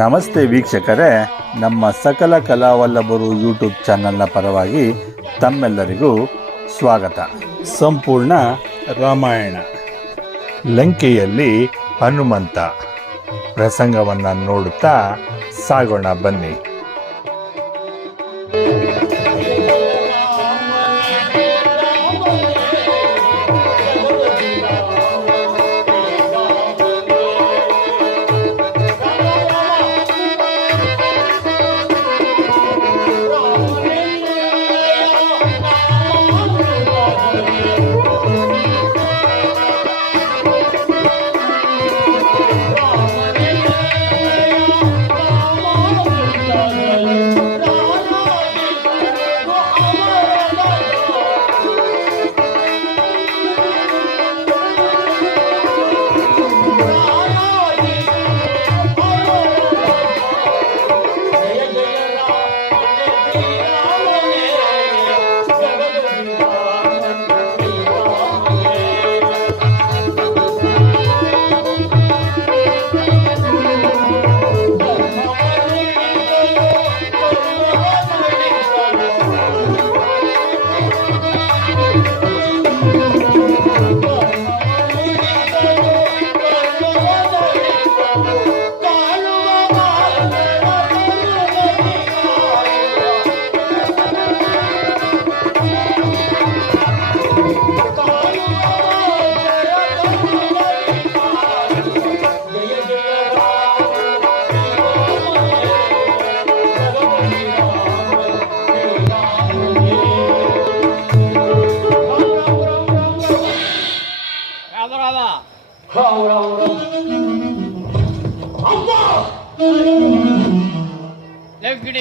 ನಮಸ್ತೆ ವೀಕ್ಷಕರೇ, ನಮ್ಮ ಸಕಲ ಕಲಾವಲ್ಲಭರು ಯೂಟ್ಯೂಬ್ ಚಾನಲ್ನ ಪರವಾಗಿ ತಮ್ಮೆಲ್ಲರಿಗೂ ಸ್ವಾಗತ. ಸಂಪೂರ್ಣ ರಾಮಾಯಣ ಲಂಕೆಯಲ್ಲಿ ಹನುಮಂತ ಪ್ರಸಂಗವನ್ನು ನೋಡುತ್ತಾ ಸಾಗೋಣ ಬನ್ನಿ.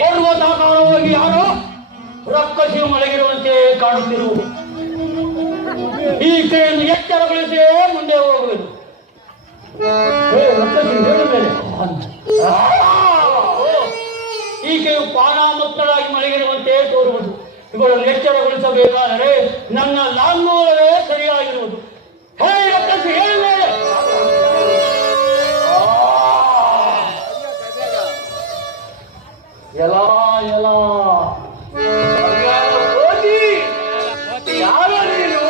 ಪರ್ವತಾಕಾರವಾಗಿ ಯಾರೋ ರಕ್ಕಸಿಯು ಮಲಗಿರುವಂತೆ ಕಾಣುತ್ತಿರುವುದು. ಈಕೆಯನ್ನು ಎಚ್ಚರಗೊಳಿಸಿ ಮುಂದೆ ಹೋಗುವುದು. ಈಕೆಯು ಪಾನಾಮುಕ್ತರಾಗಿ ಮಲಗಿರುವಂತೆ ತೋರುವುದು. ಇವುಗಳನ್ನು ಎಚ್ಚರಗೊಳಿಸಬೇಕಾದರೆ ನನ್ನ ಲಾಂಗೋಲವೇ ಸರಿಯಾಗಿರುವುದು. ಹೇ ರಕ್ಕಸಿ, ಹೇಳ ಎಲ್ಲ ಎಲ್ಲ ಯಾರ ನೀನು?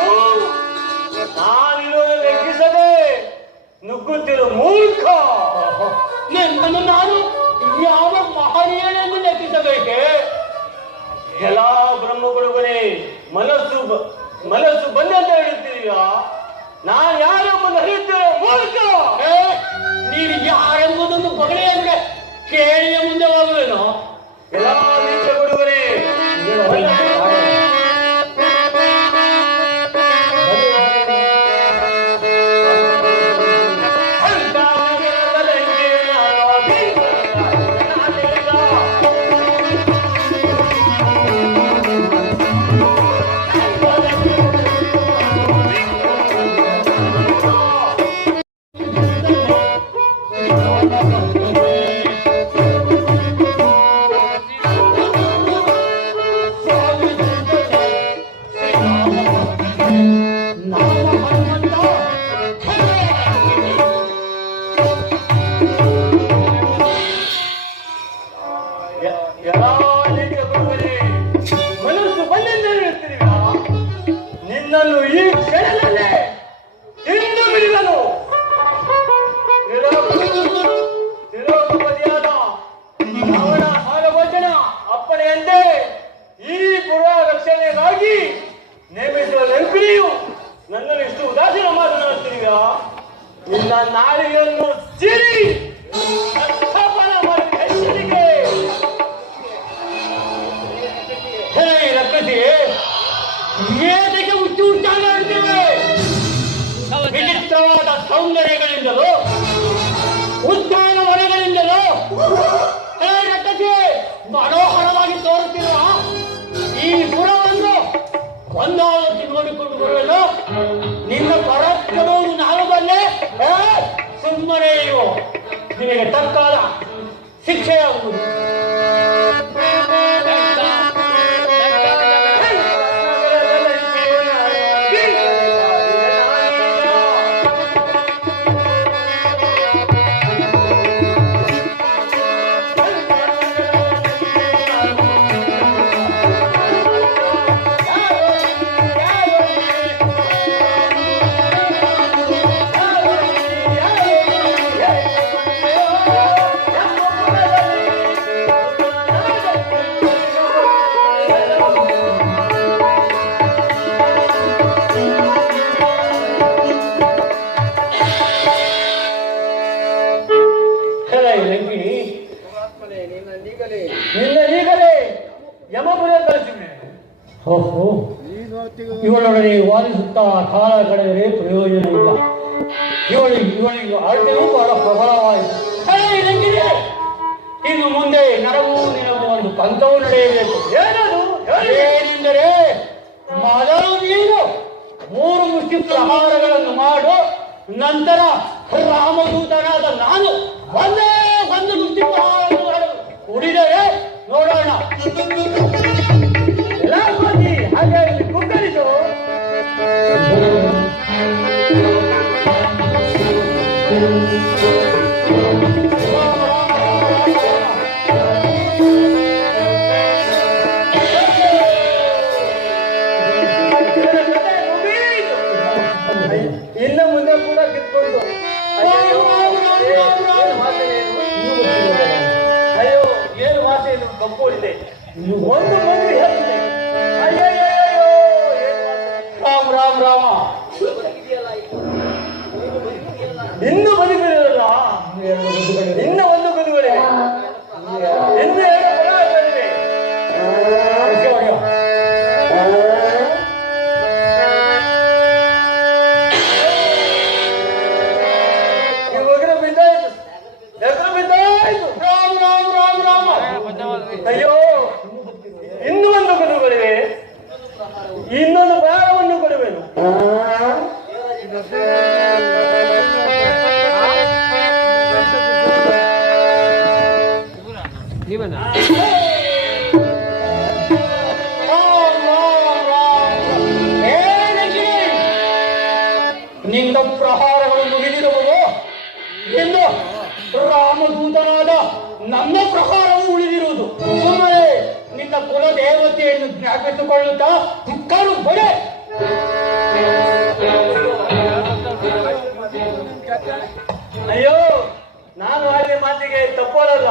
ನಾನಿರೋದು ಲೆಕ್ಕಿಸದೆ ನುಗ್ಗುತ್ತಿರು ಮೂರ್ಖ. ನಿನ್ನನ್ನು ನಾನು ಯಾವ ಮಹನೀಯನೆಂದು ಲೆಕ್ಕಿಸಬೇಕೆ? ಎಲ್ಲ ಬ್ರಹ್ಮಗುರುಗಳೇ, ಮನಸ್ಸು ಬಂದಂತ ಹೇಳುತ್ತೀರಿಯಾ? ನಾನು ಯಾರೆಂಬುದು ಹರಿಯುತ್ತೇನೆ ಮೂರ್ಖ. ನೀನು ಯಾರೆಂಬುದನ್ನು ಬಗಲೇ ಅಂದ್ರೆ ಕೇಳಿಯ ಮುಂದೆ ಹೋಗುವೇನು? ಎಲ್ಲ ನಿತ್ಯ ಗುರುಗಳೇ, ಮನಸ್ಸು ಬಂದೆಂದು ಹೇಳುತ್ತೀರಿಯಾ? ನಿನ್ನನ್ನು ಈ ಕ್ಷಣದಲ್ಲೇ ತಿಂದು ಬಿಡುವನು. ತಿರೋಪತಿಯಾದ ರಾವಣ ಸಾರಭೋಜನ ಅಪ್ಪಣೆಯಂತೆ ಈ ಪುರ ರಕ್ಷಣೆಗಾಗಿ ನೇಮಿಸುವ ನೆನಪಿನಿಯು ನನ್ನನ್ನು ಇಷ್ಟು ಉದಾಸೀನ ಮಾತನಾಡುತ್ತೀರಿಯಾ? ನಿನ್ನ ನಾಲಿಗೆಯನ್ನು ಸಿರಿ ಏತಕ್ಕೆ ಹುಚ್ಚು ಹುಚ್ಚಾಗಿ ಆಡ್ತೇವೆ? ವಿಚಿತ್ರವಾದ ಸೌಂದರ್ಯಗಳಿಂದಲೂ ಉದ್ಯಾನವನಗಳಿಂದಲೂ ಮನೋಹರವಾಗಿ ತೋರುತ್ತಿರುವ ಈ ಪುರವನ್ನು ಒಂದಾವತ್ತಿ ನೋಡಿಕೊಂಡು ಬರುವೆನು. ನಿನ್ನ ಪರಸ್ಪರವನ್ನು ನಾನು ಬಲ್ಲೆ. ಸುಮ್ಮನೆ ಇವು ನಿನಗೆ ತಕ್ಕಾದ ಶಿಕ್ಷೆಯಾಗುವುದು. ಲಂಕಿಣಿ, ನಿನ್ನ ಈಗಲೇ ಯಮಪುರ ಕಳಿಸಿದೆ. ಓಹೋ, ಇವಳೊಡನೆ ವಾದಿಸುತ್ತಾ ಕಾಲ ಕಳೆದರೆ ಪ್ರಯೋಜನ ಇಲ್ಲ. ಇವಳಿಗೆ ಅಳತೆಯೂ ಬಹಳ ಪ್ರಬಲವಾಯಿತು. ಇನ್ನು ಮುಂದೆ ನರವು ನಿನಗೂ ಒಂದು ಪಂಥವು ನಡೆಯಬೇಕು. ಏನೆಂದರೆ ಮೊದಲು ನೀನು 3 ಮುಷ್ಟಿ ಪ್ರಹಾರಗಳನ್ನು ಮಾಡು, ನಂತರ ರಾಮದೂತನಾದ ನಾನು ಒಂದೇ ಒಂದು ಮುಷ್ಟಿ ಪ್ರಹಾರವನ್ನು ಮಾಡು. ಉಳಿದರೆ ನೋಡೋಣ. ಹಾಗೆ ಕುಕ್ಕರಿಸು. ಇನ್ನು ಮುಂದೆ ಕೂಡ ಕಿತ್ಕೊಂಡು ಅಯ್ಯೋ, ಏನು ವಾಸೆ ಇದು ಕಪ್ಪೋಡಿದೆ. ಒಂದು ಮಂದಿ ಹೇಳ್ತಿದೆ. ರಾಮ ರಾಮ ರಾಮ, ಇನ್ನು ಬದುಕಿರಲ್ಲ. ಇನ್ನು ಒಂದು ಬದುಕುಗಳಿವೆ, ಇನ್ನು 2 ಬದುಕುಗಳಿವೆ. ಅಯ್ಯೋ, ಇನ್ನೂ ಒಂದು ಬದುಕುಗಳಿವೆ. ಇನ್ನೊಂದು ಭಾರವನ್ನು ಕೊಡುವೆನು. ನಿನ್ನ ಪ್ರಹಾರಗಳು ಮುಗಿದಿರುವುದು ಎಂದು ರಾಮದೂತನಾದ ನನ್ನ ಪ್ರಹಾರವು ಉಳಿದಿರುವುದು. ಸುಮ್ಮನೆ ನಿನ್ನ ಕುಲ ದೇವತೆಯನ್ನು ಜ್ಞಾಪಿಸಿಕೊಳ್ಳುತ್ತಾ ಧಿಕ್ಕರು ಬಡೆ. ಅಯ್ಯೋ, ನಾನು ಆಡಿದ ಮಾತಿಗೆ ತಪ್ಪೋಲಲ್ಲ.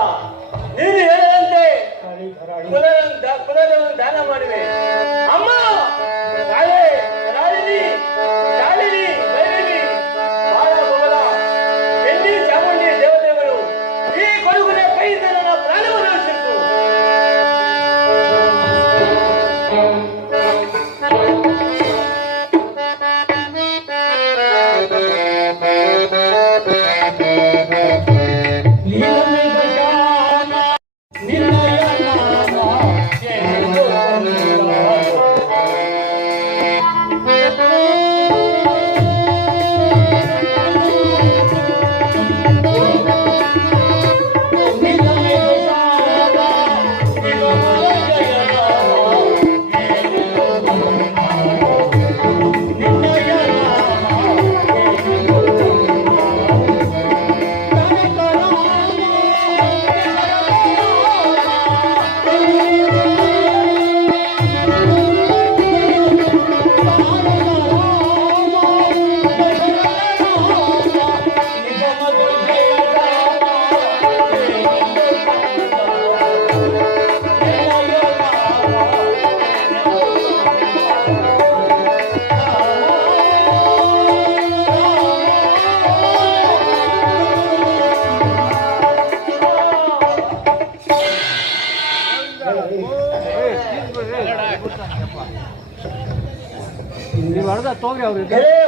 ನೀನು ಹೇಳದಂತೆ ಕುಲವನ್ನು ದಾನ ಮಾಡಿವೆ. ಅಮ್ಮ, ರಾಳಿನಿ, ಶಾಲಿನಿ, ಭೈರವಿ, ಬಾಳ ಬಬಲ, ಎಲ್ಲಿ ಚಾಮುಂಡಿ ದೇವತೆಗಳು ಈ ಕೊಡುಗುನ ಕೈಯಿಂದ ನನ್ನ ಪ್ರಾಣವನ್ನು ಉಳಿಸಿತು.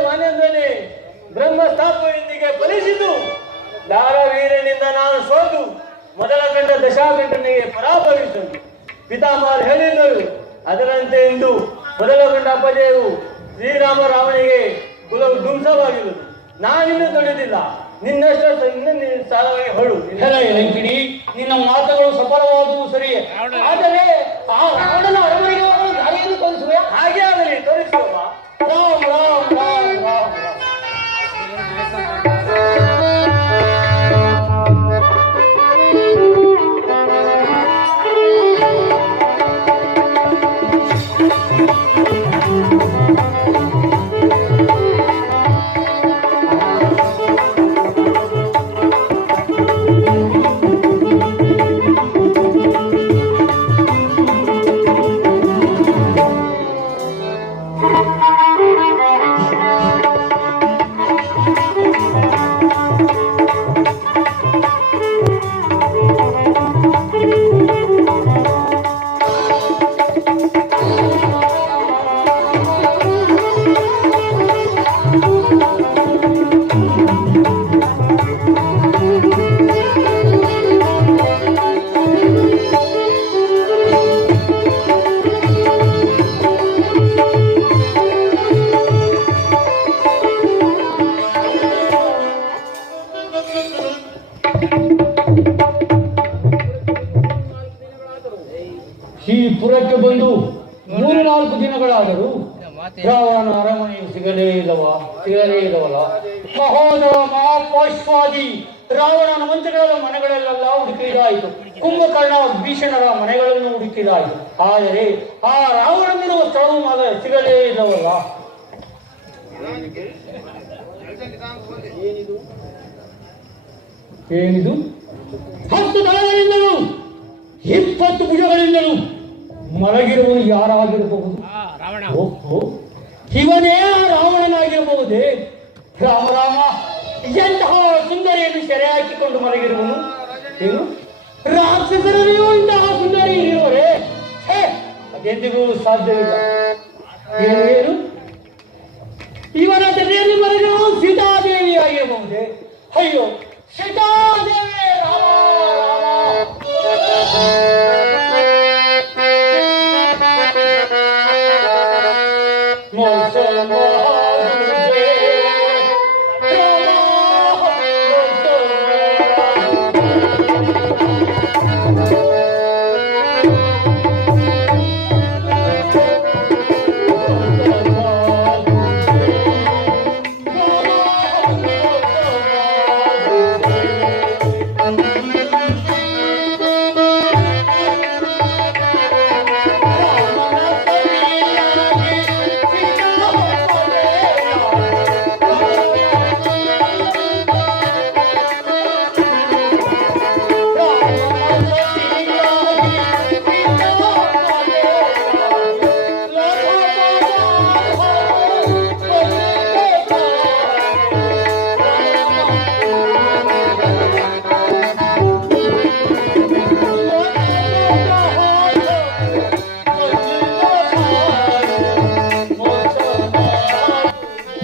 ಮಾನೇಂದ್ರನೇ, ಬ್ರಹ್ಮಸ್ಥಾಪನೆಯೊಂದಿಗೆ ಫಲಿಸಿತು. ದಾರವೀರನಿಂದ ನಾನು ಸೋತು ಮೊದಲ ಕಂಡ ದಶಾಕಂಠನಿಗೆ ಪರಾಭವಿಸಲು ಪಿತಾಮಹರು ಹೇಳಿದರು. ಅದರಂತೆ ಇಂದು ಮೊದಲ ಕಂಡ ಅಪಜಯವು ಶ್ರೀರಾಮ ರಾವಣಿಗೆ ಕುಲವು ಧ್ವಂಸವಾಗಿರುವುದು. ನಾನಿನ್ನೂ ತೊಳೆದಿಲ್ಲ. ನಿನ್ನಷ್ಟು ಸಾಲವಾಗಿ ಹೊಳು. ಲಂಕಿಣಿ, ನಿನ್ನ ಮಾತುಗಳು ಸಫಲವಾದುವು ಸರಿಯೇ, ಆದರೆ ಆ ರಾವಣನ ಅರಮನೆಗೆ ದಾರಿಯನ್ನು ತೋರಿಸುವೆ. ಹಾಗೆ ಆಗಲಿ, ತೋರಿಸುವ. ರಾಮ ರಾಮ ರಾಮ ರಾಮ ರಾಮ. 3-4 ದಿನಗಳಾದರೂ ರಾವಣನ ಅರಮನೆಯು ಸಿಗಲೇ ಇಲ್ಲವಲ್ಲ. ಮಹೋದರ ಮಹಾಪಶ್ವಾದಿ ರಾವಣನ ಮಂತ್ರಿಗಳ ಮನೆಗಳಲ್ಲೆಲ್ಲ ಹುಡುಕಿದಾಯಿತು. ಕುಂಭಕರ್ಣ ಭೀಷಣರ ಮನೆಗಳನ್ನು ಹುಡುಕಿದಾಯಿತು. ಆದರೆ ಆ ರಾವಣನಿರುವ ಸ್ಥಳವು ಸಿಗಲೇ ಇಲ್ಲವಲ್ಲ. ಏನಿದು? 10 ತಲೆಗಳಿಂದಲೂ 20 ಭುಜಗಳಿಂದಲೂ ಮಲಗಿರುವುದು ಯಾರಾಗಿರಬಹುದು? ಓಹೋ, ಇವನೇ ರಾವಣನಾಗಿರಬಹುದೇ? ರಾಮ, ಎಂತಹ ಸುಂದರಿಯನ್ನು ಸೆರೆ ಹಾಕಿಕೊಂಡು ಮಲಗಿರುವನು? ಏನು ರಾಕ್ಷಸರಲ್ಲಿಯೂ ಇಂತಹ ಸುಂದರಿ ಇರುವರೇ? ಅದೆಂದಿಗೂ ಸಾಧ್ಯವಿಲ್ಲ. ಏನು ಇವನ ಜೊತೆಯಲ್ಲಿ ಮಲಗಿರುವ ಸೀತಾದೇವಿ ಆಗಿರಬಹುದೇ? ಅಯ್ಯೋ, ಸೀತಾದೇವಿ!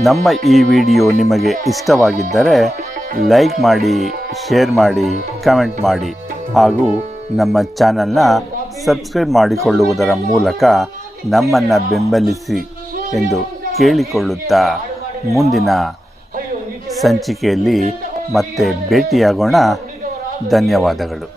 ನಮ್ಮ ಈ ವಿಡಿಯೋ ನಿಮಗೆ ಇಷ್ಟವಾಗಿದ್ದರೆ ಲೈಕ್ ಮಾಡಿ, ಶೇರ್ ಮಾಡಿ, ಕಮೆಂಟ್ ಮಾಡಿ ಹಾಗೂ ನಮ್ಮ ಚಾನಲ್ನ ಸಬ್ಸ್ಕ್ರೈಬ್ ಮಾಡಿಕೊಳ್ಳುವುದರ ಮೂಲಕ ನಮ್ಮನ್ನು ಬೆಂಬಲಿಸಿ ಎಂದು ಕೇಳಿಕೊಳ್ಳುತ್ತಾ ಮುಂದಿನ ಸಂಚಿಕೆಯಲ್ಲಿ ಮತ್ತೆ ಭೇಟಿಯಾಗೋಣ. ಧನ್ಯವಾದಗಳು.